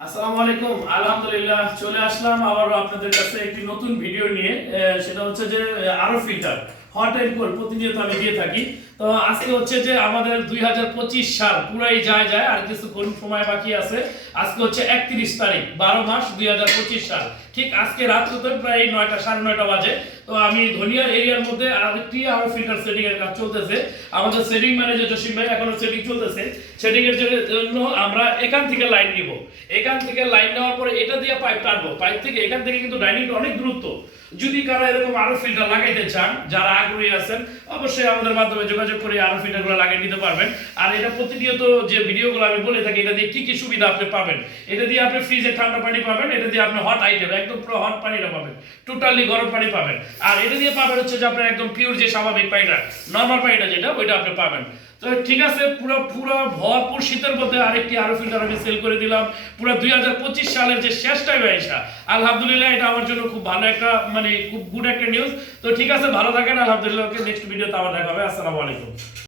আসসালামু আলাইকুম। আলহামদুলিল্লাহ চলে আসলাম আবার আপনাদের কাছে একটি নতুন ভিডিও নিয়ে। সেটা হচ্ছে যে আরো ফিল্টার হট অ্যান্ড কোল্ড প্রতিনিয়ত আমি দিয়ে থাকি। তো আজকে হচ্ছে যে আমাদের 2025 সাল পুরাই যায় যায়, আর কিছুক্ষণ সময় বাকি আছে। আজকে হচ্ছে 31 তারিখ 12 মাস 2025 সাল। ঠিক আজকে রাত্রে তো প্রায় 9টা 9:30 বাজে। তো আমি ধনিয়া এরিয়ার মধ্যে আরেকটি আরো ফিল্টার সেটিং এর কাজ চলতেছে। আমাদের সেটিং ম্যানেজার জসিম ভাই এখনো সেটিং চলতেছে। সেটিং এর জন্য আমরা এখান থেকে লাইন নিব। এখান থেকে লাইন নেওয়ার পরে এটা দিয়ে পাইপ টানবো। পাইপ থেকে এখান থেকে কিন্তু ডাইনিংটা অনেক দূরত্ব। যদি কারা এরকম আরো ফিল্টার লাগাইতে চান, যারা আগ্রহী আছেন, অবশ্যই আমাদের মাধ্যমে যোগাযোগ করে আরো ফিল্টারগুলো লাগিয়ে নিতে পারবেন। আর এটা প্রতিনিয়ত যে ভিডিওগুলো আমি বলে থাকি, এটা দিয়ে কি কি সুবিধা আপনি পাবেন। এটা দিয়ে আপনি ফ্রিজে ঠান্ডা পানি পাবেন, এটা দিয়ে আপনি হট আইটেম একদম পুরো হট পানিটা পাবেন, টোটালি গরম পানি পাবেন। আর এটা দিয়ে পাবেন হচ্ছে যে আপনার একদম পিওর যে স্বাভাবিক পানিটা, নর্মাল পানিটা যেটা, ওইটা আপনি পাবেন। তো ঠিক আছে, পুরো পুরো ভরপুর শীতের মধ্যে আরেকটি আরো ফিল্টার আমি সেল করে দিলাম। পুরো 2025 সালের যে শেষ টাইমে আসা, আলহামদুলিল্লাহ এটা আমার জন্য খুব ভালো একটা, মানে খুব গুড একটা নিউজ। তো ঠিক আছে, ভালো থাকেন। আলহামদুলিল্লাহ, নেক্সট ভিডিওতে আবার দেখা হবে। আসসালামু আলাইকুম।